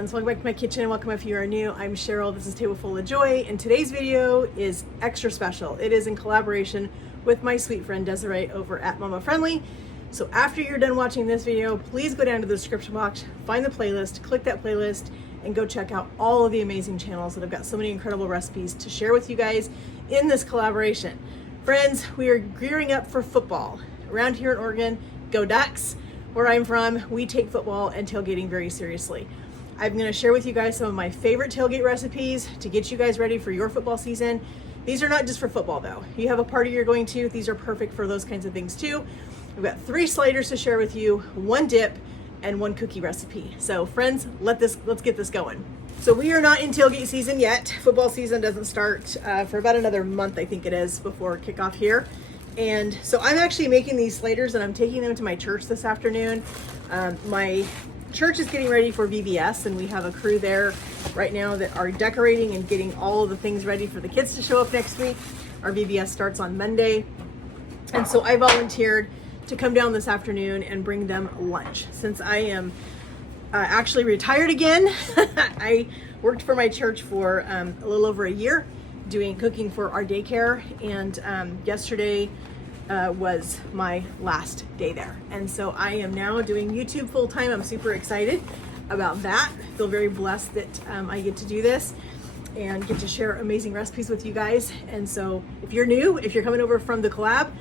friends, welcome back to my kitchen. Welcome if you are new. I'm Cheryl. This is Table Full of Joy, and today's video is extra special. It is in collaboration with my sweet friend Desiree over at Mama Friendly. So after you're done watching this video, please go down to the description box, find the playlist, click that playlist, and go check out all of the amazing channels that have got so many incredible recipes to share with you guys in this collaboration. Friends, we are gearing up for football. Around here in Oregon, go Ducks. Where I'm from, we take football and tailgating very seriously. I'm going to share with you guys some of my favorite tailgate recipes to get you guys ready for your football season. These are not just for football though. You have a party you're going to, these are perfect for those kinds of things too. We've got 3 sliders to share with you, 1 dip, and 1 cookie recipe. So friends, let's get this going. So we are not in tailgate season yet. Football season doesn't start for about another month, I think it is, before kickoff here. And so I'm actually making these sliders and I'm taking them to my church this afternoon. My church is getting ready for VBS and we have a crew there right now that are decorating and getting all of the things ready for the kids to show up next week. Our VBS starts on Monday. And so I volunteered to come down this afternoon and bring them lunch. Since I am actually retired again, I worked for my church for a little over a year, doing cooking for our daycare, and yesterday was my last day there. And so I am now doing YouTube full time. I'm super excited about that. I feel very blessed that I get to do this and get to share amazing recipes with you guys. And so if you're new, if you're coming over from the collab,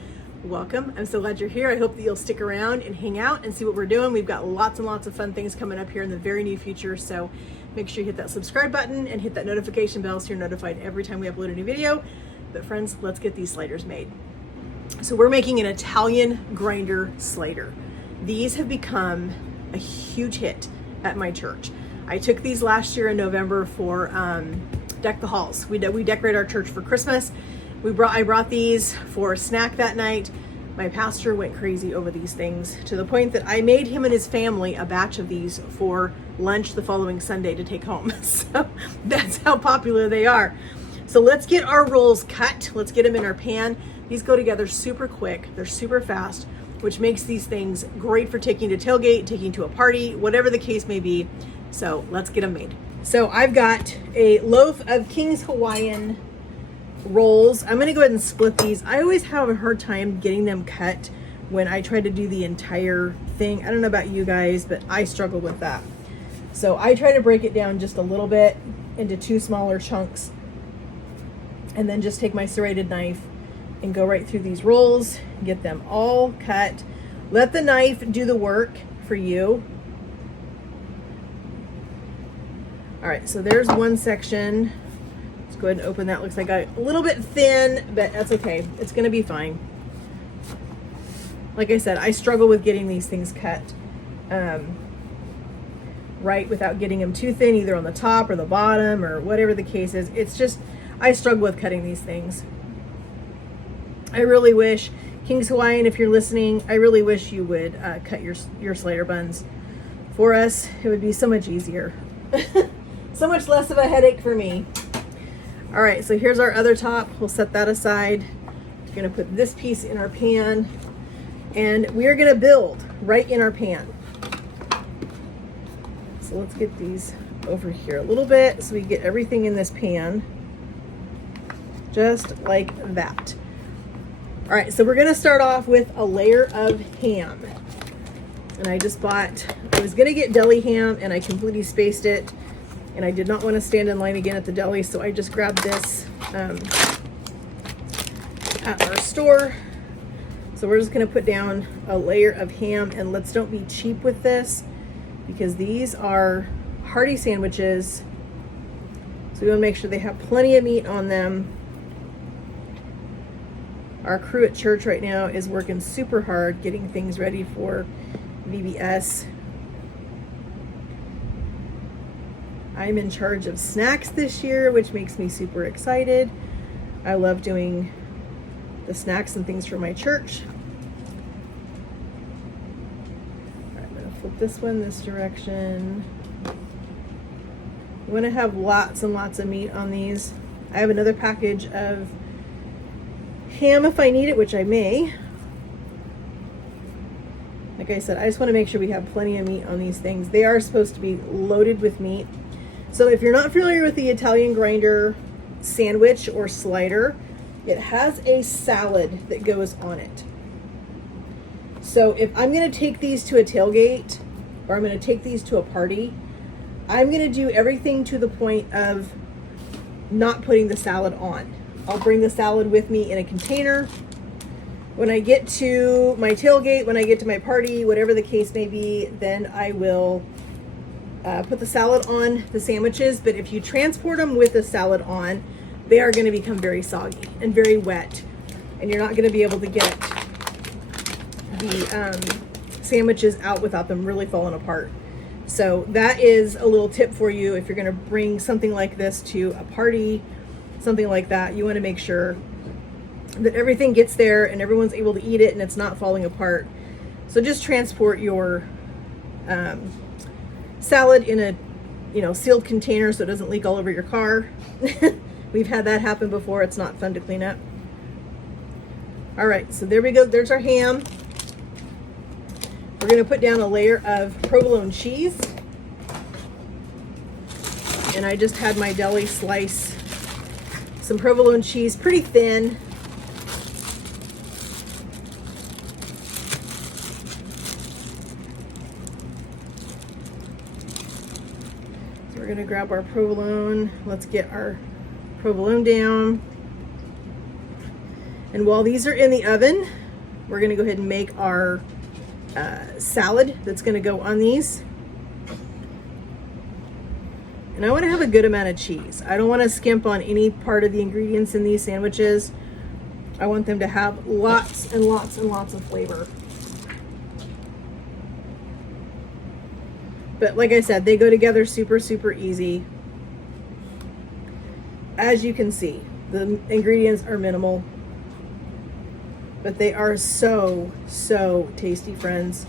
welcome. I'm so glad you're here. I hope that you'll stick around and hang out and see what we're doing. We've got lots and lots of fun things coming up here in the very near future. So make sure you hit that subscribe button and hit that notification bell so you're notified every time we upload a new video. But friends, let's get these sliders made. So we're making an Italian grinder slider. These have become a huge hit at my church. I took these last year in November for Deck the Halls. We decorate our church for Christmas. I brought these for a snack that night. My pastor went crazy over these things to the point that I made him and his family a batch of these for lunch the following Sunday to take home. So that's how popular they are. So let's get our rolls cut. Let's get them in our pan. These go together super quick. They're super fast, which makes these things great for taking to tailgate, taking to a party, whatever the case may be. So let's get them made. So I've got a loaf of King's Hawaiian rolls. I'm gonna go ahead and split these. I always have a hard time getting them cut when I try to do the entire thing. I don't know about you guys, but I struggle with that. So I try to break it down just a little bit into 2 smaller chunks and then just take my serrated knife and go right through these rolls, get them all cut. Let the knife do the work for you. All right, so there's one section. Let's go ahead and open that. Looks like a little bit thin, but that's okay. It's gonna be fine. Like I said, I struggle with getting these things cut right without getting them too thin, either on the top or the bottom or whatever the case is. It's just, I struggle with cutting these things. I really wish, King's Hawaiian, if you're listening, I really wish you would cut your slider buns for us. It would be so much easier. So much less of a headache for me. All right, so here's our other top. We'll set that aside. We're gonna put this piece in our pan and we are gonna build right in our pan. So let's get these over here a little bit so we get everything in this pan, just like that. All right, so we're gonna start off with a layer of ham. And I was gonna get deli ham and I completely spaced it. And I did not want to stand in line again at the deli, so I just grabbed this at our store. So we're just going to put down a layer of ham, and let's don't be cheap with this because these are hearty sandwiches. So we want to make sure they have plenty of meat on them. Our crew at church right now is working super hard getting things ready for VBS. I'm in charge of snacks this year, which makes me super excited. I love doing the snacks and things for my church. All right, I'm gonna flip this one this direction. You wanna have lots and lots of meat on these. I have another package of ham if I need it, which I may. Like I said, I just want to make sure we have plenty of meat on these things. They are supposed to be loaded with meat. So if you're not familiar with the Italian grinder sandwich or slider, it has a salad that goes on it. So if I'm going to take these to a tailgate, or I'm going to take these to a party, I'm going to do everything to the point of not putting the salad on. I'll bring the salad with me in a container. When I get to my tailgate, when I get to my party, whatever the case may be, then I will put the salad on the sandwiches. But if you transport them with the salad on, they are going to become very soggy and very wet, and you're not going to be able to get the sandwiches out without them really falling apart. So that is a little tip for you. If you're going to bring something like this to a party, something like that, you want to make sure that everything gets there and everyone's able to eat it and it's not falling apart. So just transport your salad in a sealed container so it doesn't leak all over your car. We've had that happen before. It's not fun to clean up. All right, so there we go. There's our ham. We're going to put down a layer of provolone cheese. And I just had my deli slice some provolone cheese pretty thin. So we're going to grab our provolone. Let's get our provolone down. And while these are in the oven, we're going to go ahead and make our salad that's going to go on these. And I want to have a good amount of cheese. I don't want to skimp on any part of the ingredients in these sandwiches. I want them to have lots and lots and lots of flavor. But like I said, they go together super, super easy. As you can see, the ingredients are minimal, but they are so, so tasty, friends.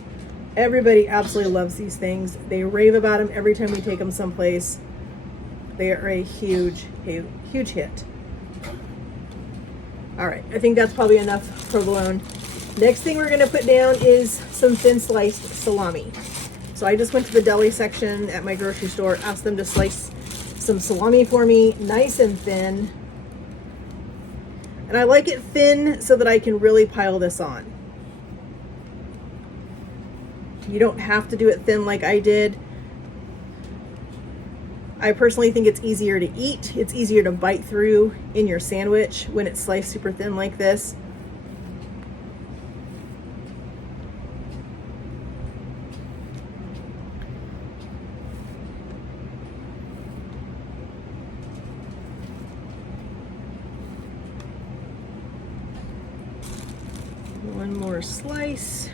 Everybody absolutely loves these things. They rave about them every time we take them someplace. They are a huge hit. All right, I think that's probably enough provolone. Next thing we're gonna put down is some thin sliced salami. So I just went to the deli section at my grocery store, asked them to slice some salami for me, nice and thin. And I like it thin so that I can really pile this on. You don't have to do it thin like I did. I personally think it's easier to eat. It's easier to bite through in your sandwich when it's sliced super thin like this. One more slice.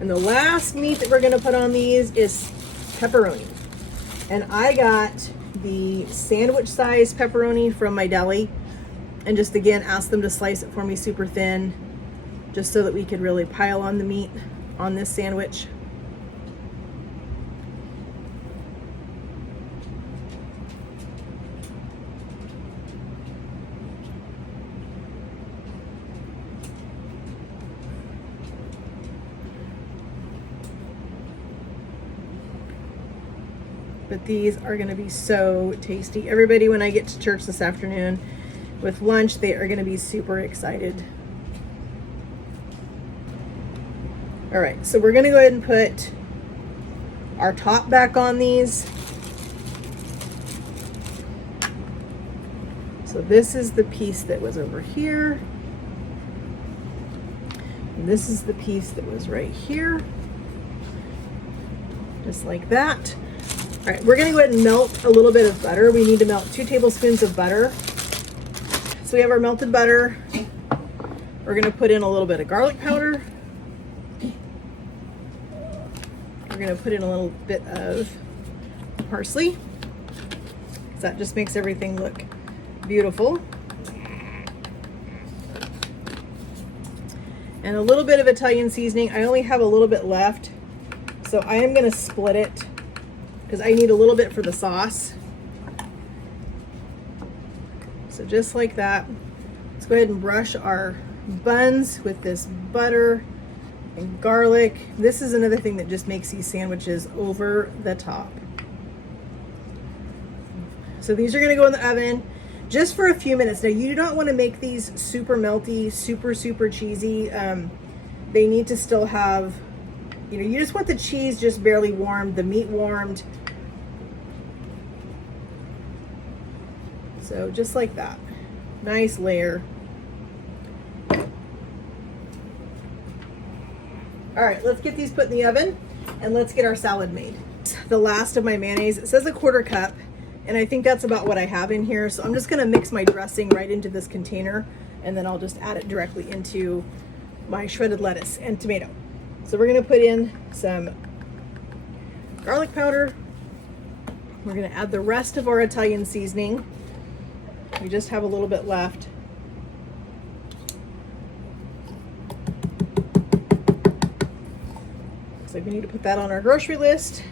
And the last meat that we're going to put on these is pepperoni. And I got the sandwich size pepperoni from my deli, and just again asked them to slice it for me super thin, just so that we could really pile on the meat on this sandwich. But these are going to be so tasty. Everybody, when I get to church this afternoon with lunch, they are going to be super excited. All right, so we're going to go ahead and put our top back on these. So this is the piece that was over here. And this is the piece that was right here. Just like that. All right, we're gonna go ahead and melt a little bit of butter. We need to melt 2 tablespoons of butter. So we have our melted butter. We're gonna put in a little bit of garlic powder. We're gonna put in a little bit of parsley. That just makes everything look beautiful. And a little bit of Italian seasoning. I only have a little bit left, so I am gonna split it, because I need a little bit for the sauce. So just like that. Let's go ahead and brush our buns with this butter and garlic. This is another thing that just makes these sandwiches over the top. So these are gonna go in the oven just for a few minutes. Now you do not wanna make these super melty, super cheesy. They need to still have, you know, you just want the cheese just barely warmed, the meat warmed. So just like that, nice layer. All right, let's get these put in the oven and let's get our salad made. The last of my mayonnaise, it says a 1/4 cup, and I think that's about what I have in here. So I'm just gonna mix my dressing right into this container, and then I'll just add it directly into my shredded lettuce and tomato. So we're gonna put in some garlic powder. We're gonna add the rest of our Italian seasoning. We just have a little bit left. Looks like we need to put that on our grocery list.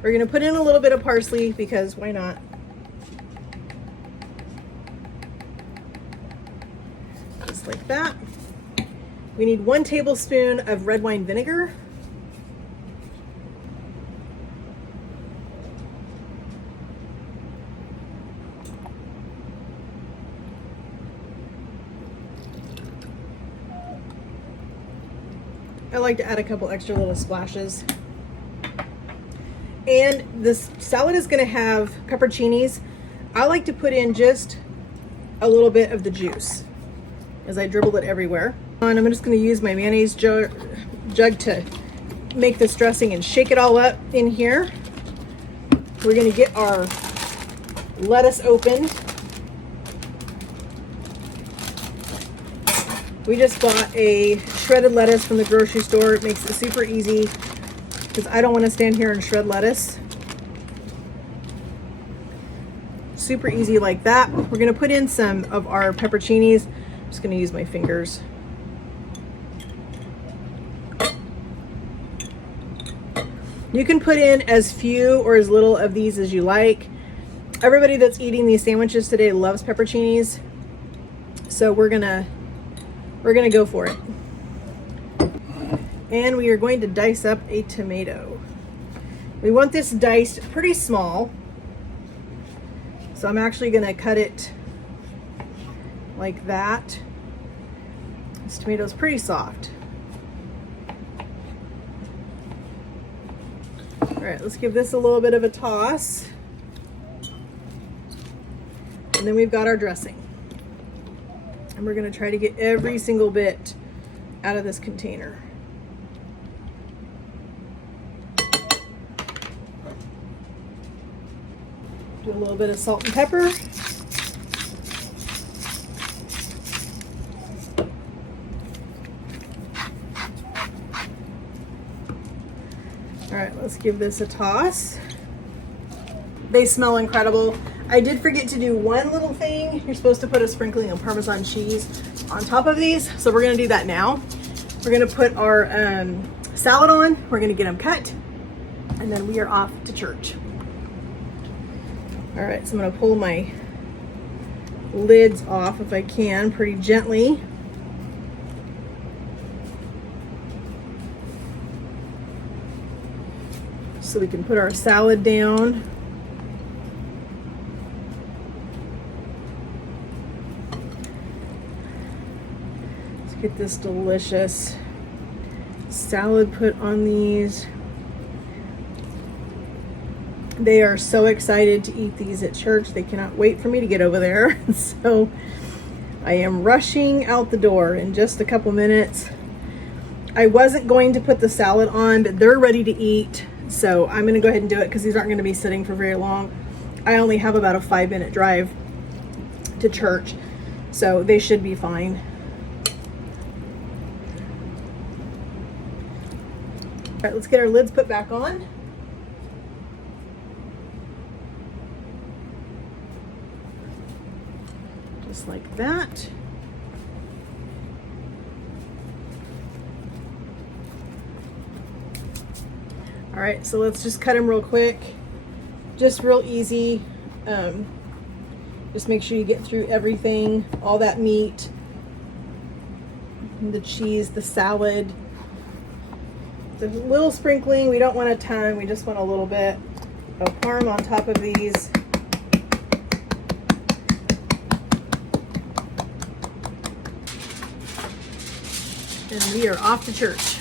We're gonna put in a little bit of parsley because why not? Just like that. We need 1 tablespoon of red wine vinegar. I like to add a couple extra little splashes. And this salad is gonna have pepperoncinis. I like to put in just a little bit of the juice as I dribble it everywhere. And I'm just gonna use my mayonnaise jug to make this dressing and shake it all up in here. We're gonna get our lettuce open. We just bought a shredded lettuce from the grocery store. It makes it super easy because I don't want to stand here and shred lettuce. Super easy like that. We're going to put in some of our pepperoncinis. I'm just going to use my fingers. You can put in as few or as little of these as you like. Everybody that's eating these sandwiches today loves pepperoncinis, so we're gonna go for it. And we are going to dice up a tomato. We want this diced pretty small, so I'm actually gonna cut it like that. This tomato is pretty soft. All right, let's give this a little bit of a toss. And then we've got our dressing. And we're gonna try to get every single bit out of this container. Do a little bit of salt and pepper. All right, let's give this a toss. They smell incredible. I did forget to do one little thing. You're supposed to put a sprinkling of Parmesan cheese on top of these, so we're gonna do that now. We're gonna put our salad on, we're gonna get them cut, and then we are off to church. All right, so I'm gonna pull my lids off if I can, pretty gently. So we can put our salad down. Let's get this delicious salad put on these. They are so excited to eat these at church. They cannot wait for me to get over there. So I am rushing out the door in just a couple minutes. I wasn't going to put the salad on, but they're ready to eat. So I'm gonna go ahead and do it because these aren't gonna be sitting for very long. I only have about a 5-minute drive to church, so they should be fine. All right, let's get our lids put back on. Just like that. All right, so let's just cut them real quick. Just real easy. Just make sure you get through everything, all that meat, the cheese, the salad, a little sprinkling. We don't want a ton. We just want a little bit of parm on top of these. And we are off to church.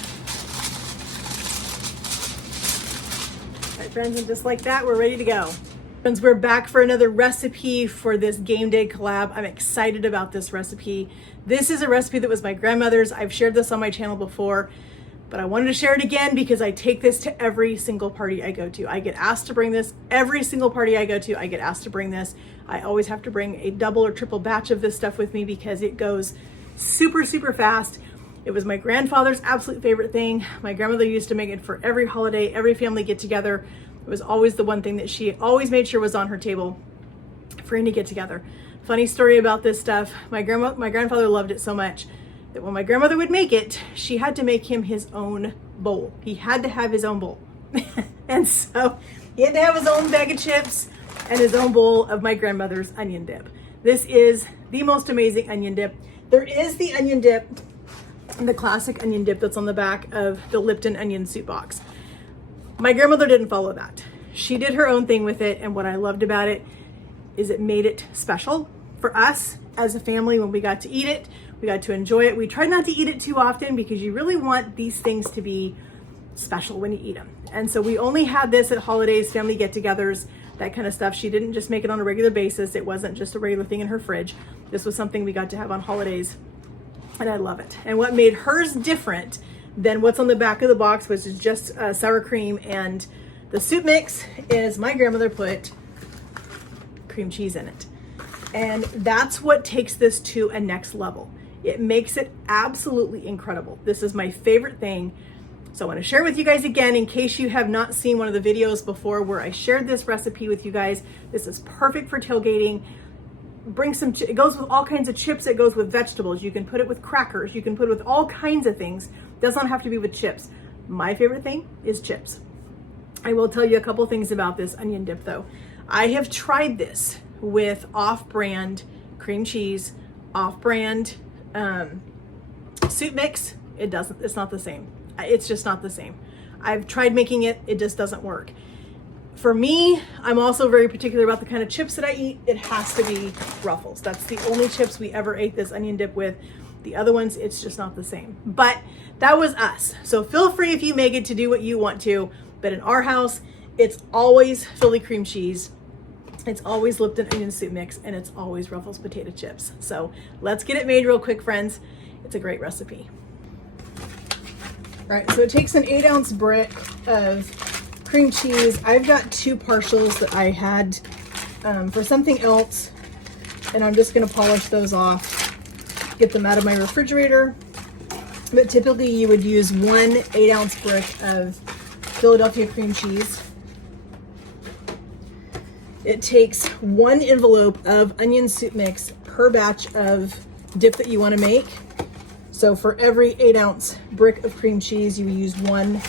All right, friends, and just like that, we're ready to go. Friends, we're back for another recipe for this game day collab. I'm excited about this recipe. This is a recipe that was my grandmother's. I've shared this on my channel before, but I wanted to share it again because I take this to every single party I go to. I get asked to bring this. Every single party I go to, I get asked to bring this. I always have to bring a double or triple batch of this stuff with me because it goes super, super fast. It was my grandfather's absolute favorite thing. My grandmother used to make it for every holiday, every family get together. It was always the one thing that she always made sure was on her table for any get together. Funny story about this stuff. My grandfather loved it so much that when my grandmother would make it, she had to make him his own bowl. He had to have his own bowl. And so he had to have his own bag of chips and his own bowl of my grandmother's onion dip. This is the most amazing onion dip. There is the onion dip, the classic onion dip that's on the back of the Lipton Onion Soup box. My grandmother didn't follow that. She did her own thing with it, and what I loved about it is it made it special for us as a family. When we got to eat it, we got to enjoy it. We tried not to eat it too often because you really want these things to be special when you eat them. And so we only had this at holidays, family get-togethers, that kind of stuff. She didn't just make it on a regular basis. It wasn't just a regular thing in her fridge. This was something we got to have on holidays. And I love it. And what made hers different than what's on the back of the box, which is just sour cream and the soup mix, is my grandmother put cream cheese in it. And that's what takes this to a next level. It makes it absolutely incredible. This is my favorite thing. So I want to share with you guys again, in case you have not seen one of the videos before where I shared this recipe with you guys. This is perfect for tailgating. Bring some, it goes with all kinds of chips. It goes with vegetables. You can put it with crackers. You can put it with all kinds of things. Does not have to be with chips. My favorite thing is chips. I will tell you a couple things about this onion dip though. I have tried this with off-brand cream cheese, off-brand soup mix. It's not the same. It's just not the same. I've tried making it. It just doesn't work. For me, I'm also very particular about the kind of chips that I eat. It has to be Ruffles. That's the only chips we ever ate this onion dip with. The other ones, it's just not the same. But that was us. So feel free if you make it to do what you want to. But in our house, it's always Philly cream cheese. It's always Lipton onion soup mix, and it's always Ruffles potato chips. So let's get it made real quick, friends. It's a great recipe. All right, so it takes an 8-ounce brick of cream cheese. I've got 2 partials that I had for something else, and I'm just gonna polish those off, get them out of my refrigerator. But typically you would use 1 8-ounce brick of Philadelphia cream cheese. It takes 1 envelope of onion soup mix per batch of dip that you wanna make. So for every 8-ounce brick of cream cheese, you use 1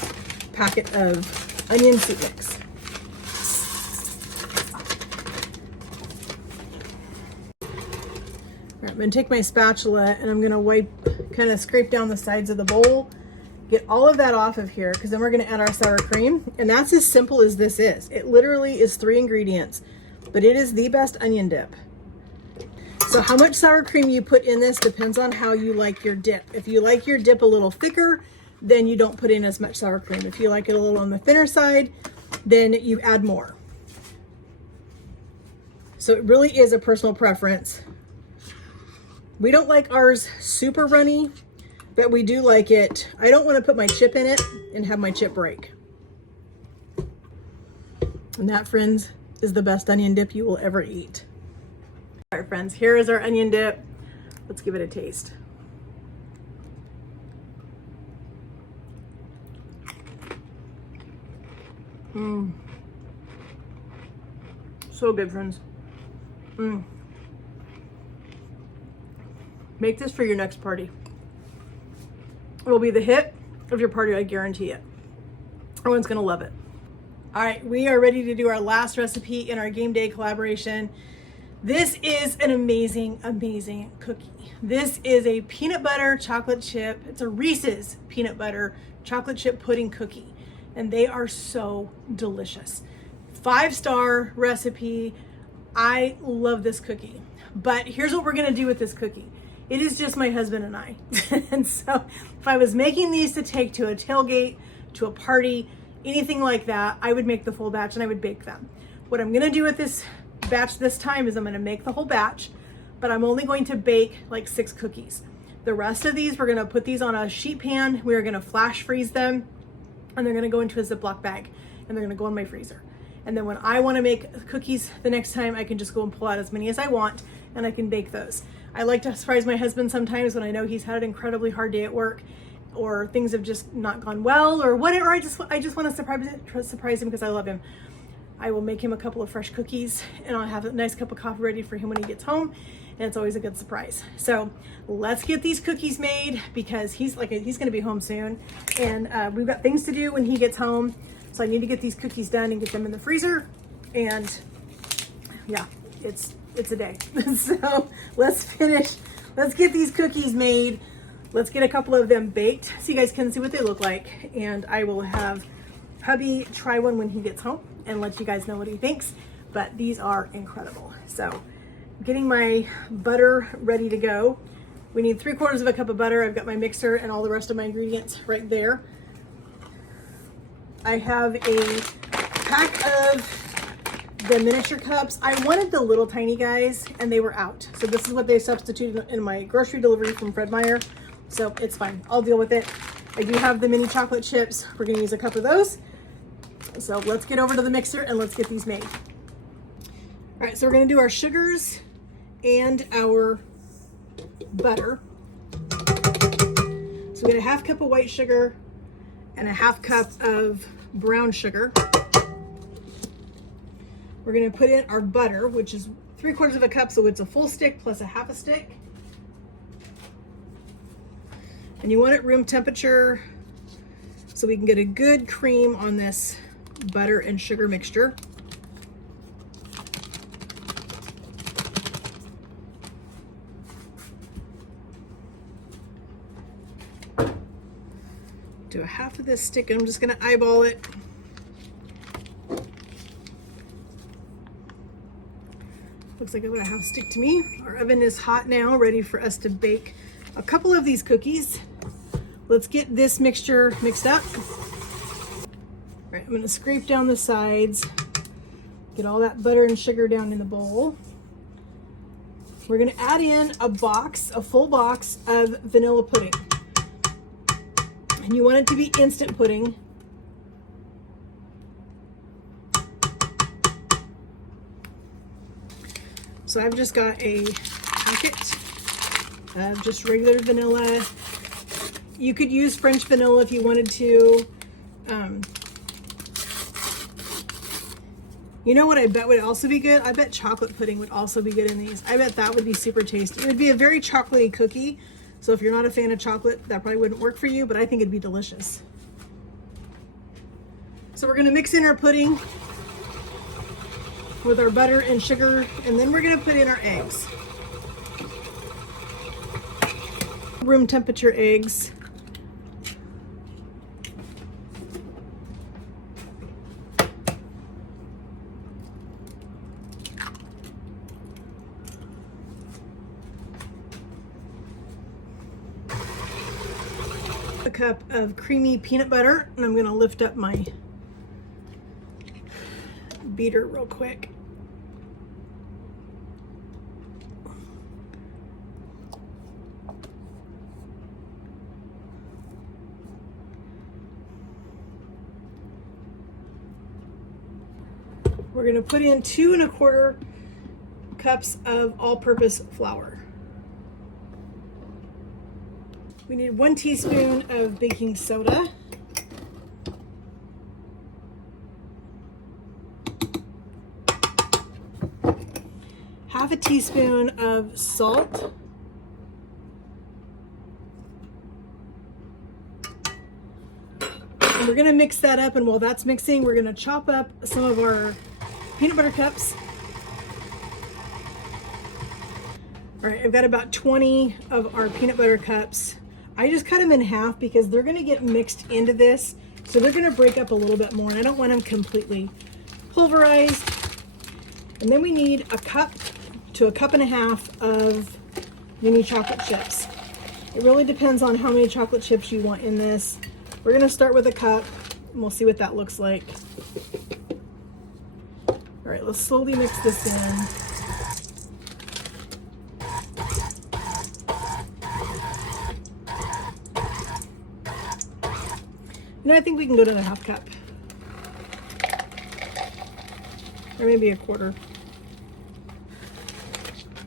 packet of onion soup mix. All right, I'm gonna take my spatula and I'm gonna wipe, kind of scrape down the sides of the bowl, get all of that off of here, because then we're gonna add our sour cream. And that's as simple as this is. It literally is 3 ingredients, but it is the best onion dip. So how much sour cream you put in this depends on how you like your dip. If you like your dip a little thicker, then you don't put in as much sour cream. If you like it a little on the thinner side, then you add more. So it really is a personal preference. We don't like ours super runny, but we do like it. I don't want to put my chip in it and have my chip break. And that, friends, is the best onion dip you will ever eat. All right, friends, here is our onion dip. Let's give it a taste. So good, friends. Make this for your next party. It will be the hit of your party, I guarantee it. Everyone's gonna love it. All right, we are ready to do our last recipe in our game day collaboration. This is an amazing, amazing cookie. This is a peanut butter chocolate chip. It's a Reese's peanut butter chocolate chip pudding cookie, and they are so delicious. 5-star recipe. I love this cookie. But here's what we're gonna do with this cookie. It is just my husband and I. And so if I was making these to take to a tailgate, to a party, anything like that, I would make the full batch and I would bake them. What I'm gonna do with this batch this time is I'm gonna make the whole batch, but I'm only going to bake like 6 cookies. The rest of these, we're gonna put these on a sheet pan. We're gonna flash freeze them, and they're gonna go into a Ziploc bag, and they're gonna go in my freezer. And then when I wanna make cookies the next time, I can just go and pull out as many as I want, and I can bake those. I like to surprise my husband sometimes when I know he's had an incredibly hard day at work, or things have just not gone well, or whatever. I just want to surprise him because I love him. I will make him a couple of fresh cookies, and I'll have a nice cup of coffee ready for him when he gets home, and it's always a good surprise. So let's get these cookies made because he's going to be home soon, and we've got things to do when he gets home. So I need to get these cookies done and get them in the freezer, and yeah, it's a day. So let's get these cookies made. Let's get a couple of them baked so you guys can see what they look like, and I will have hubby try one when he gets home and let you guys know what he thinks. But these are incredible. So getting my butter ready to go. We need 3/4 of a cup of butter. I've got my mixer and all the rest of my ingredients right there. I have a pack of the miniature cups. I wanted the little tiny guys and they were out. So this is what they substituted in my grocery delivery from Fred Meyer. So it's fine, I'll deal with it. I do have the mini chocolate chips. We're gonna use a cup of those. So let's get over to the mixer and let's get these made. All right, so we're gonna do our sugars and our butter. So we got a 1/2 cup of white sugar and a 1/2 cup of brown sugar. We're gonna put in our butter, which is 3/4 of a cup, so it's a full stick plus a 1/2 stick. And you want it room temperature so we can get a good cream on this butter and sugar mixture. Do a 1/2 of this stick, and I'm just gonna eyeball it. Looks like about a 1/2 stick to me. Our oven is hot now, ready for us to bake a couple of these cookies. Let's get this mixture mixed up. All right, I'm gonna scrape down the sides, get all that butter and sugar down in the bowl. We're gonna add in a full box of vanilla pudding. And you want it to be instant pudding. So I've just got a packet of just regular vanilla. You could use French vanilla if you wanted to. You know what I bet would also be good? I bet chocolate pudding would also be good in these. I bet that would be super tasty. It would be a very chocolatey cookie. So if you're not a fan of chocolate, that probably wouldn't work for you, but I think it'd be delicious. So we're gonna mix in our pudding with our butter and sugar, and then we're gonna put in our eggs. Room temperature eggs. A cup of creamy peanut butter, and I'm gonna lift up my beater real quick. We're gonna put in 2 1/4 cups of all-purpose flour. We need 1 teaspoon of baking soda. Half a teaspoon of salt. And we're gonna mix that up, and while that's mixing, we're gonna chop up some of our peanut butter cups. All right, I've got about 20 of our peanut butter cups. I just cut them in half because they're gonna get mixed into this. So they're gonna break up a little bit more, and I don't want them completely pulverized. And then we need a cup to a cup and a half of mini chocolate chips. It really depends on how many chocolate chips you want in this. We're gonna start with a cup, and we'll see what that looks like. All right, let's slowly mix this in. I think we can go to the half cup. Or maybe a quarter.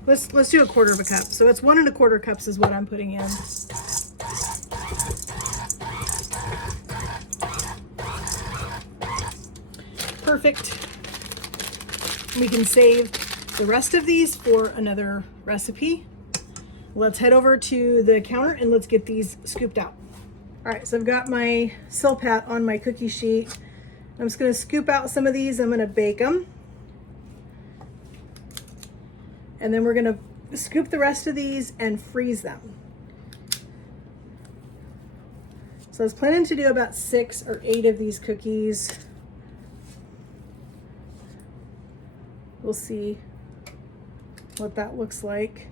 Let's do a quarter of a cup. So it's 1 1/4 cups is what I'm putting in. Perfect. We can save the rest of these for another recipe. Let's head over to the counter and let's get these scooped out. All right, so I've got my Silpat on my cookie sheet. I'm just gonna scoop out some of these. I'm gonna bake them. And then we're gonna scoop the rest of these and freeze them. So I was planning to do about 6 or 8 of these cookies. We'll see what that looks like.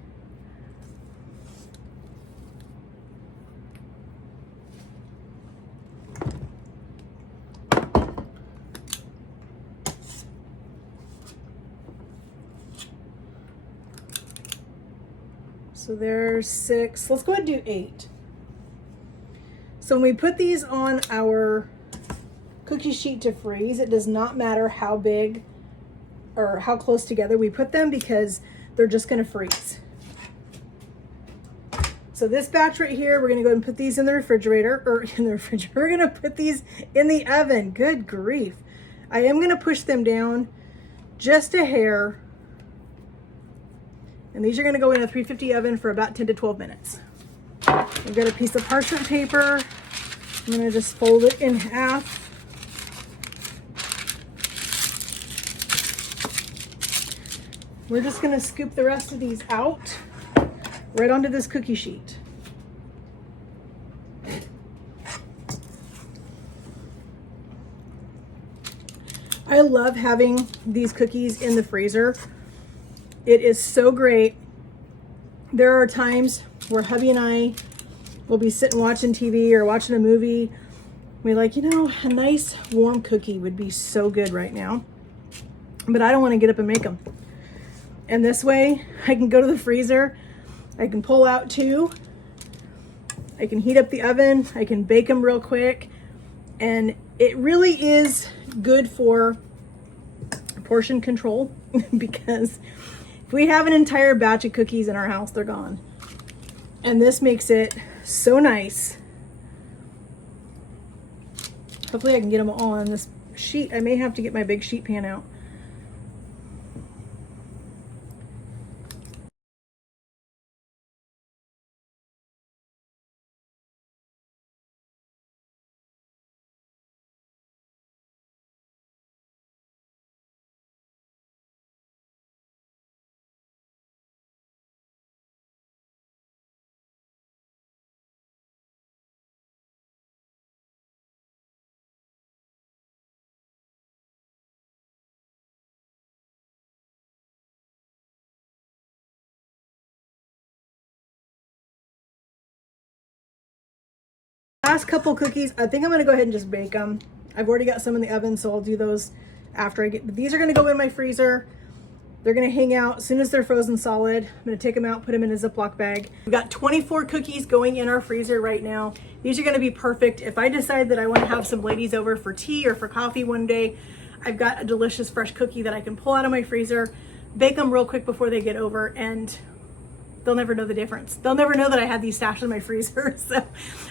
So there's 6. Let's go ahead and do 8. So when we put these on our cookie sheet to freeze, it does not matter how big or how close together we put them because they're just gonna freeze. So this batch right here, we're gonna go ahead and put these in the refrigerator, We're gonna put these in the oven. Good grief. I am gonna push them down just a hair. And these are gonna go in a 350 oven for about 10 to 12 minutes. We've got a piece of parchment paper. I'm gonna just fold it in half. We're just gonna scoop the rest of these out right onto this cookie sheet. I love having these cookies in the freezer. It is so great. There are times where hubby and I will be sitting watching TV or watching a movie. We're like, you know, a nice warm cookie would be so good right now. But I don't want to get up and make them. And this way, I can go to the freezer. I can pull out 2. I can heat up the oven. I can bake them real quick. And it really is good for portion control because if we have an entire batch of cookies in our house, they're gone. And this makes it so nice. Hopefully I can get them all on this sheet. I may have to get my big sheet pan out. Last couple cookies, I think I'm gonna go ahead and just bake them. I've already got some in the oven, so I'll do those after I get, but these are gonna go in my freezer. They're gonna hang out as soon as they're frozen solid. I'm gonna take them out, put them in a Ziploc bag. We've got 24 cookies going in our freezer right now. These are gonna be perfect. If I decide that I wanna have some ladies over for tea or for coffee one day, I've got a delicious fresh cookie that I can pull out of my freezer, bake them real quick before they get over, and they'll never know the difference. They'll never know that I had these stashed in my freezer. So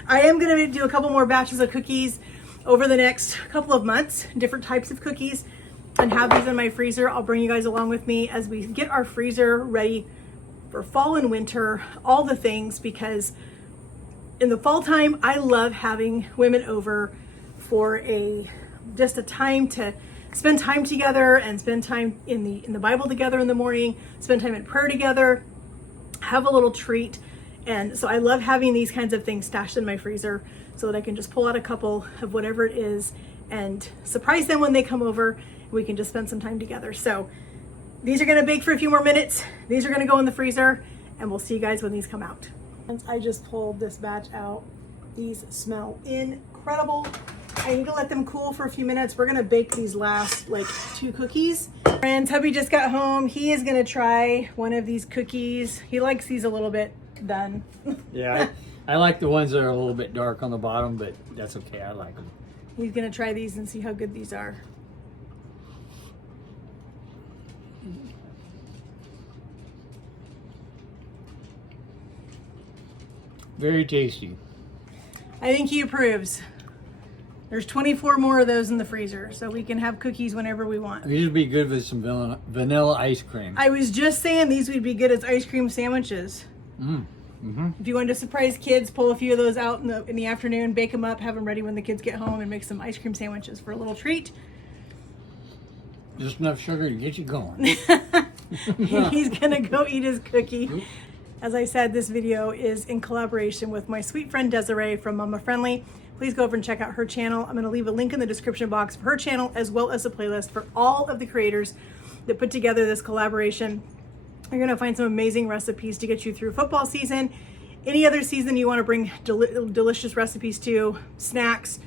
I am gonna do a couple more batches of cookies over the next couple of months, different types of cookies, and have these in my freezer. I'll bring you guys along with me as we get our freezer ready for fall and winter, all the things, because in the fall time, I love having women over for just a time to spend time together and spend time in the Bible together in the morning, spend time in prayer together, have a little treat. And so I love having these kinds of things stashed in my freezer so that I can just pull out a couple of whatever it is and surprise them when they come over. We can just spend some time together. So these are gonna bake for a few more minutes. These are gonna go in the freezer, and we'll see you guys when these come out. I just pulled this batch out. These smell incredible. I need to let them cool for a few minutes. We're gonna bake these last like 2 cookies. Friends, hubby just got home. He is gonna try one of these cookies. He likes these a little bit done. Yeah, I like the ones that are a little bit dark on the bottom, but that's okay. I like them. He's gonna try these and see how good these are. Very tasty. I think he approves. There's 24 more of those in the freezer, so we can have cookies whenever we want. These would be good with some vanilla ice cream. I was just saying these would be good as ice cream sandwiches. Mm-hmm. If you wanted to surprise kids, pull a few of those out in the afternoon, bake them up, have them ready when the kids get home, and make some ice cream sandwiches for a little treat. Just enough sugar to get you going. He's gonna go eat his cookie. As I said, this video is in collaboration with my sweet friend Desiree from Mama Friendly. Please go over and check out her channel. I'm gonna leave a link in the description box for her channel, as well as a playlist for all of the creators that put together this collaboration. You're gonna find some amazing recipes to get you through football season. Any other season you wanna bring delicious recipes to, snacks,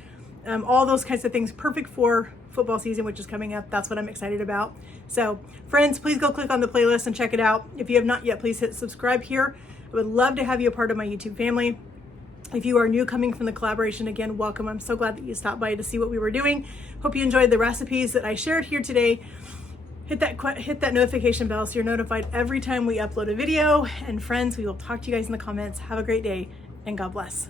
all those kinds of things, perfect for football season, which is coming up. That's what I'm excited about. So friends, please go click on the playlist and check it out. If you have not yet, please hit subscribe here. I would love to have you a part of my YouTube family. If you are new coming from the collaboration, again, welcome. I'm so glad that you stopped by to see what we were doing. Hope you enjoyed the recipes that I shared here today. Hit that notification bell so you're notified every time we upload a video. And friends, we will talk to you guys in the comments. Have a great day, and God bless.